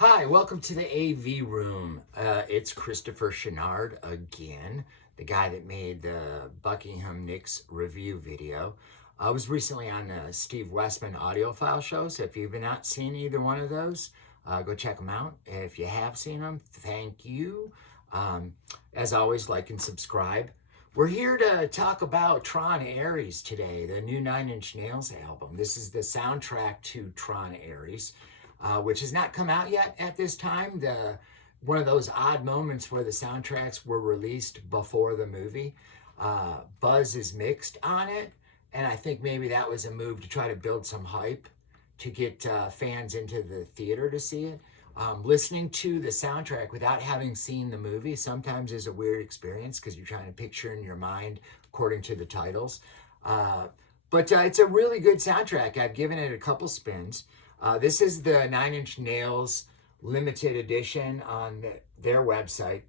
Hi, welcome to the AV Room. It's Christopher Chenard again, the guy that made the Buckingham Nicks review video. I was recently on the Steve Westman audiophile show, so if you've not seen either one of those, go check them out. If you have seen them, thank you. As always, like and subscribe. We're here to talk about Tron Ares today, the new Nine Inch Nails album. This is the soundtrack to Tron Ares. Which has not come out yet at this time. One of those odd moments where the soundtracks were released before the movie. Buzz is mixed on it, and I think maybe that was a move to try to build some hype to get fans into the theater to see it. Listening to the soundtrack without having seen the movie sometimes is a weird experience because you're trying to picture in your mind according to the titles. But it's a really good soundtrack. I've given it a couple spins. This is the Nine Inch Nails limited edition on their website.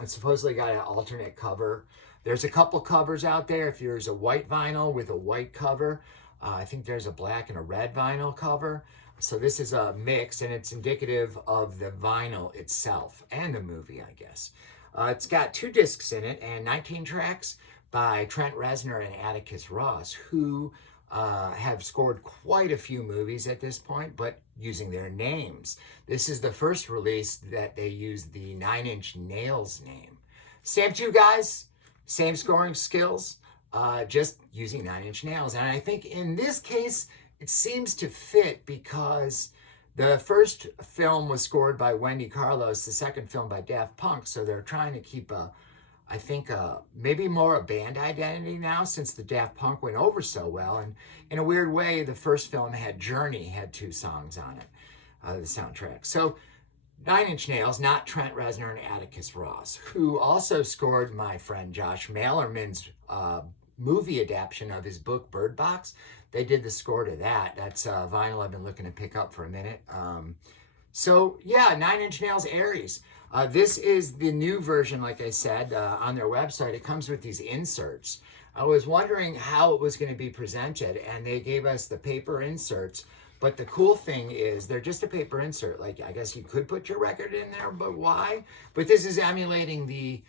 It's supposedly got an alternate cover. There's a couple covers out there. If there's a white vinyl with a white cover, I think there's a black and a red vinyl cover. So this is a mix, and it's indicative of the vinyl itself and the movie, I guess. It's got 2 discs in it and 19 tracks by Trent Reznor and Atticus Ross, who have scored quite a few movies at this point, but using their names. This is the first release that they used the Nine Inch Nails name. Same 2 guys, same scoring skills, just using Nine Inch Nails. And I think in this case, it seems to fit because the first film was scored by Wendy Carlos, the second film by Daft Punk, so they're trying to keep maybe more a band identity now since the Daft Punk went over so well. And in a weird way, the first film had Journey, had 2 songs on it, the soundtrack. So Nine Inch Nails, not Trent Reznor and Atticus Ross, who also scored my friend Josh Malerman's movie adaptation of his book Bird Box. They did the score to that. That's vinyl I've been looking to pick up for a minute. So yeah, Nine Inch Nails Ares. This is the new version, like I said, on their website. It comes with these inserts. I was wondering how it was going to be presented, and they gave us the paper inserts. But the cool thing is they're just a paper insert. Like, I guess you could put your record in there, but why? But this is emulating the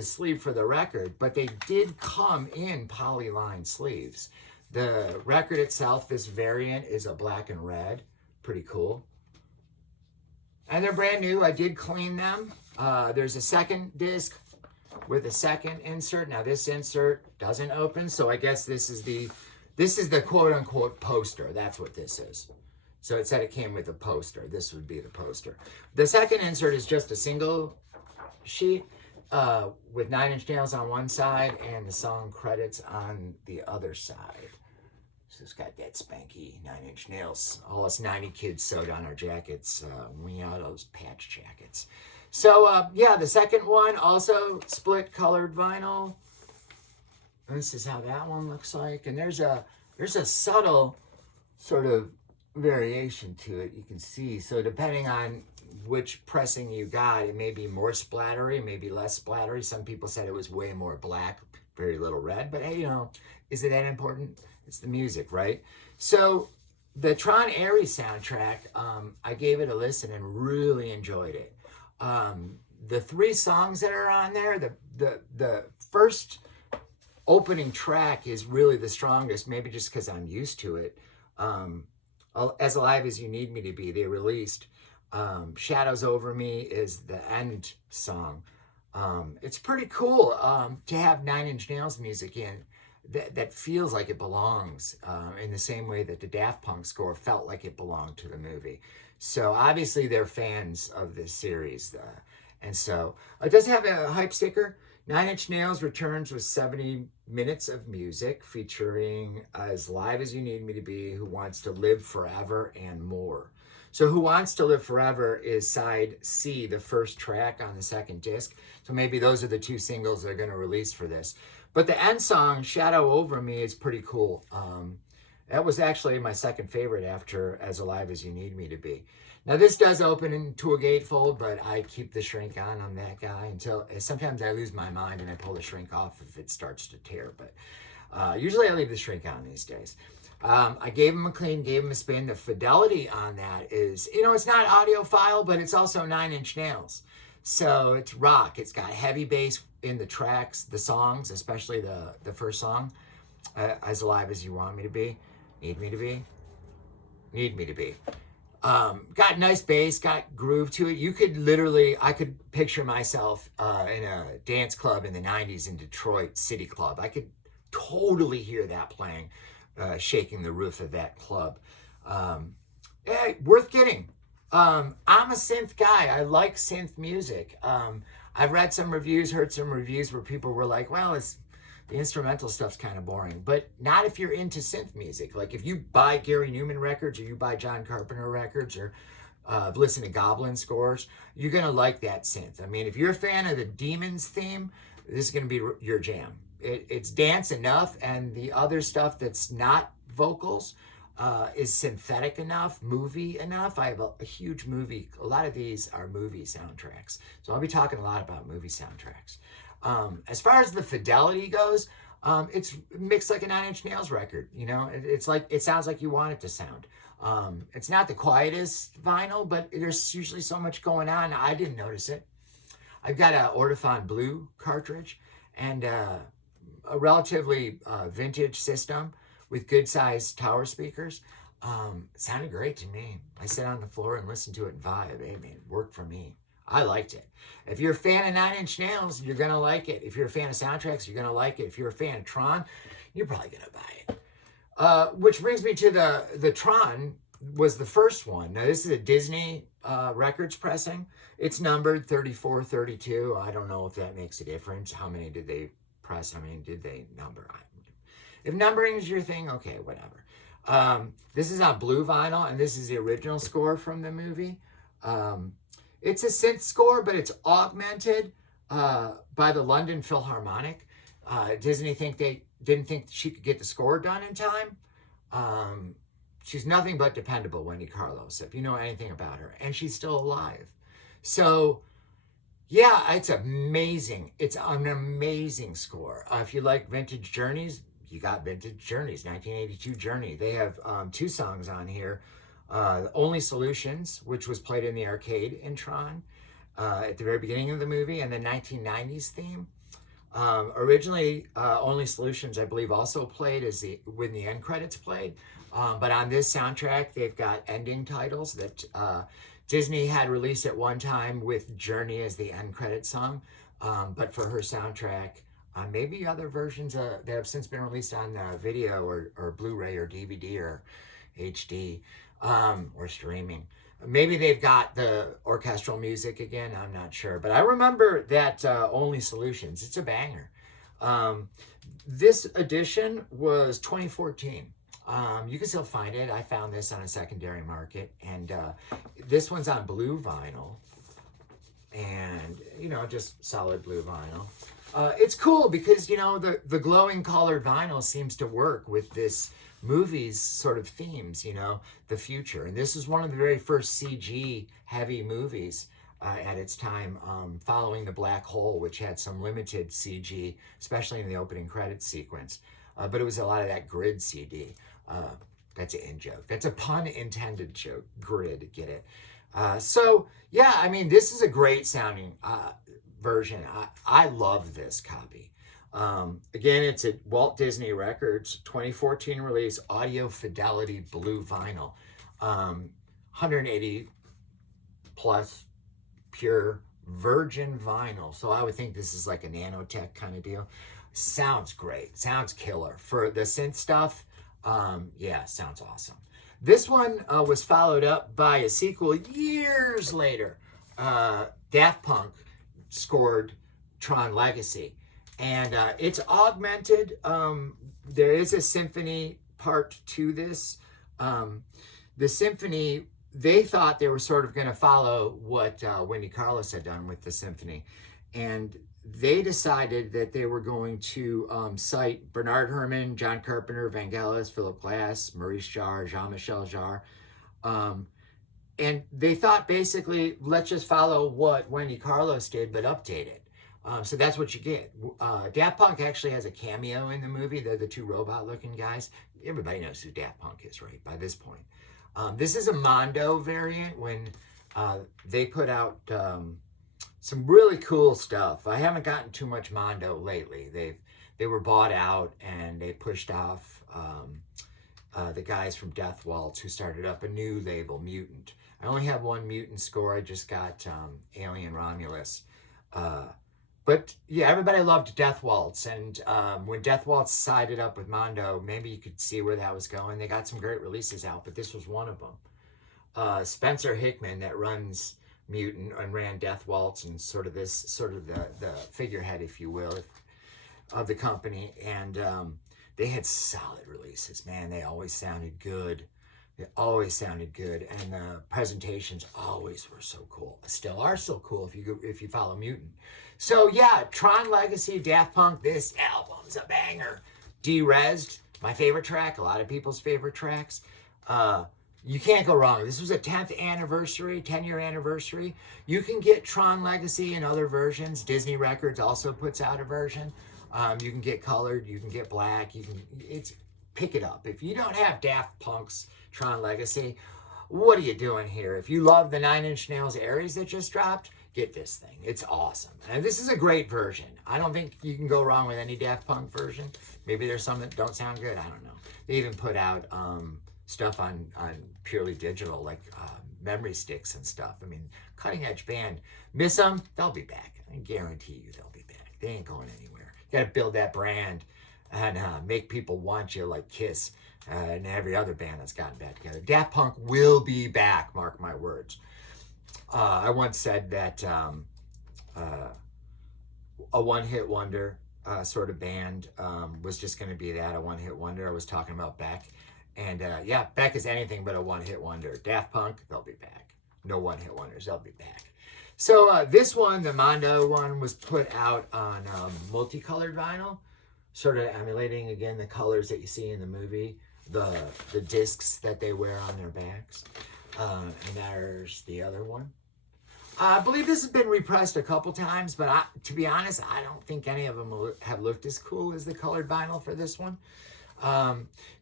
sleeve for the record. But they did come in polyline sleeves. The record itself, this variant, is a black and red. Pretty cool. And they're brand new. I did clean them. There's a second disc with a second insert. Now this insert doesn't open, so I guess this is the quote unquote poster. That's what this is. So it said it came with a poster. This would be the poster. The second insert is just a single sheet with Nine Inch Nails on one side and the song credits on the other side. So it's got that spanky Nine Inch Nails. All us 90 kids sewed on our jackets. We had those patch jackets. So yeah, the second one also split colored vinyl. This is how that one looks like. And there's a subtle sort of variation to it. You can see. So depending on which pressing you got, it may be more splattery, maybe less splattery. Some people said it was way more black, very little red. But hey, is it that important? It's the music, right? So the Tron Ares soundtrack, I gave it a listen and really enjoyed it. The 3 songs that are on there, the first opening track is really the strongest, maybe just because I'm used to it. As Alive as You Need Me to Be, they released. Shadows Over Me is the end song. It's pretty cool to have Nine Inch Nails music in that feels like it belongs in the same way that the Daft Punk score felt like it belonged to the movie. So obviously they're fans of this series. And so it does have a hype sticker. Nine Inch Nails returns with 70 minutes of music featuring As Live as You Need Me to Be, Who Wants to Live Forever, and more. So Who Wants to Live Forever is side C, the first track on the second disc. So maybe those are the 2 singles they're going to release for this. But the end song, Shadow Over Me, is pretty cool. That was actually my second favorite after As Alive as You Need Me to Be. Now this does open into a gatefold, but I keep the shrink on. I'm that guy until sometimes I lose my mind and I pull the shrink off if it starts to tear. But usually I leave the shrink on these days. I gave them a clean, gave them a spin. The fidelity on that is, it's not audiophile, but it's also 9-inch nails. So it's rock. It's got heavy bass in the tracks, the songs, especially the first song, As Alive As You Want Me to Be, Need Me to Be, Need Me to Be. Got nice bass, got groove to it. You could literally, I could picture myself in a dance club in the 90s in Detroit City Club. I could totally hear that playing, shaking the roof of that club. Yeah, worth getting. I'm a synth guy. I like synth music. I've read some reviews, heard some reviews where people were like, well, the instrumental stuff's kind of boring, but not if you're into synth music. Like if you buy Gary Newman records or you buy John Carpenter records or listen to Goblin scores, you're going to like that synth. I mean, if you're a fan of the Demons theme, this is going to be your jam. It's dance enough, and the other stuff that's not vocals is synthetic enough, movie enough. I have a huge movie. A lot of these are movie soundtracks. So I'll be talking a lot about movie soundtracks. As far as the fidelity goes, it's mixed like a 9-inch nails record. It's like, it sounds like you want it to sound. It's not the quietest vinyl, but there's usually so much going on. I didn't notice it. I've got a Ortophon Blue cartridge and a relatively vintage system with good sized tower speakers. It sounded great to me. I sat on the floor and listened to it and vibe. Hey, man, it worked for me. I liked it. If you're a fan of 9-inch nails, you're going to like it. If you're a fan of soundtracks, you're going to like it. If you're a fan of Tron, you're probably going to buy it. Which brings me to the Tron was the first one. Now, this is a Disney Records pressing. It's numbered 34, 32. I don't know if that makes a difference. How many did they press? How many did they number? If numbering is your thing, okay, whatever. This is on blue vinyl, and this is the original score from the movie. It's a synth score, but it's augmented by the London Philharmonic. Disney didn't think she could get the score done in time. She's nothing but dependable, Wendy Carlos, if you know anything about her. And she's still alive. So, yeah, it's amazing. It's an amazing score. If you like vintage journeys, you got vintage journeys, 1982 Journey. They have 2 songs on here. Only Solutions, which was played in the arcade in Tron at the very beginning of the movie, and the 1990s theme. Originally, Only Solutions, I believe, also played when the end credits played. But on this soundtrack, they've got ending titles that Disney had released at one time with Journey as the end credit song. But for her soundtrack, maybe other versions that have since been released on video or Blu-ray or DVD or HD. Or streaming. Maybe they've got the orchestral music again. I'm not sure. But I remember that Only Solutions. It's a banger. This edition was 2014. You can still find it. I found this on a secondary market. And this one's on blue vinyl. And, just solid blue vinyl. It's cool because, the glowing colored vinyl seems to work with this movie's sort of themes, the future. And this is one of the very first CG heavy movies at its time, following The Black Hole, which had some limited CG, especially in the opening credits sequence. But it was a lot of that grid CD. That's an in-joke. That's a pun intended joke. Grid, get it? So, yeah, I mean, this is a great sounding version. I love this copy. Again, it's at Walt Disney Records, 2014 release, audio fidelity blue vinyl, 180 plus pure virgin vinyl. So I would think this is like a nanotech kind of deal. Sounds great. Sounds killer. For the synth stuff, yeah, sounds awesome. This one was followed up by a sequel years later. Daft Punk scored Tron Legacy. And it's augmented. There is a symphony part to this. The symphony, they thought they were sort of going to follow what Wendy Carlos had done with the symphony. And they decided that they were going to cite Bernard Herrmann, John Carpenter, Vangelis, Philip Glass, Maurice Jarre, Jean-Michel Jarre. And they thought basically, let's just follow what Wendy Carlos did, but update it. So that's what you get. Daft Punk actually has a cameo in the movie. They're the two robot-looking guys. Everybody knows who Daft Punk is, right, by this point. This is a Mondo variant when they put out some really cool stuff. I haven't gotten too much Mondo lately. They were bought out and they pushed off the guys from Death Waltz who started up a new label, Mutant. I only have one Mutant score. I just got Alien Romulus. But yeah, everybody loved Death Waltz, and when Death Waltz sided up with Mondo, maybe you could see where that was going. They got some great releases out, but this was one of them. Spencer Hickman, that runs Mutant and ran Death Waltz and sort of the figurehead, if you will, of the company, and they had solid releases. Man, they always sounded good. They always sounded good, and the presentations always were so cool. Still are so cool if you follow Mutant. So yeah, Tron Legacy, Daft Punk. This album's a banger. Derezzed, my favorite track. A lot of people's favorite tracks. You can't go wrong. This was a 10th anniversary, 10-year anniversary. You can get Tron Legacy in other versions. Disney Records also puts out a version. You can get colored. You can get black. Pick it up. If you don't have Daft Punk's Tron Legacy, what are you doing here? If you love the 9 Inch Nails Aries that just dropped, get this thing. It's awesome. And this is a great version. I don't think you can go wrong with any Daft Punk version. Maybe there's some that don't sound good. I don't know. They even put out stuff on purely digital, like memory sticks and stuff. I mean, cutting edge band. Miss them? They'll be back. I guarantee you they'll be back. They ain't going anywhere. You got to build that brand and make people want you like Kiss and every other band that's gotten back together. Daft Punk will be back, mark my words. I once said that a one-hit wonder sort of band was just going to be that, a one-hit wonder. I was talking about Beck. And yeah, Beck is anything but a one-hit wonder. Daft Punk, they'll be back. No one-hit wonders, they'll be back. So this one, the Mondo one, was put out on multicolored vinyl, sort of emulating, again, the colors that you see in the movie, the discs that they wear on their backs. And there's the other one. I believe this has been repressed a couple times, but to be honest, I don't think any of them have looked as cool as the colored vinyl for this one.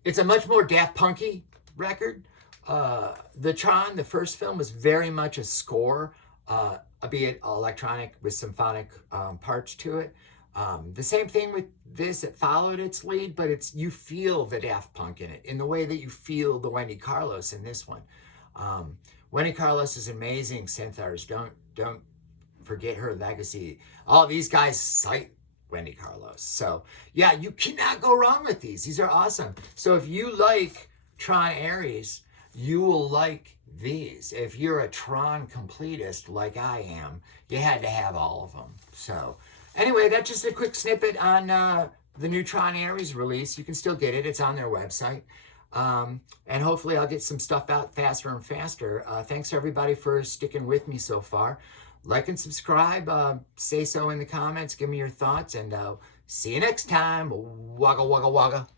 It's a much more Daft Punky record. The Tron, the first film, was very much a score, albeit electronic with symphonic parts to it. The same thing with this, it followed its lead, but you feel the Daft Punk in it, in the way that you feel the Wendy Carlos in this one. Wendy Carlos is amazing synth artist. Don't forget her legacy. All these guys cite Wendy Carlos. So yeah, you cannot go wrong with these. These are awesome. So if you like Tron Aries, you will like these. If you're a Tron completist like I am, you had to have all of them. So anyway, that's just a quick snippet on the new Tron Aries release. You can still get it. It's on their website. And hopefully I'll get some stuff out faster and faster. Thanks everybody for sticking with me so far. Like and subscribe. Say so in the comments. Give me your thoughts. And see you next time. Wagga, wagga, wagga.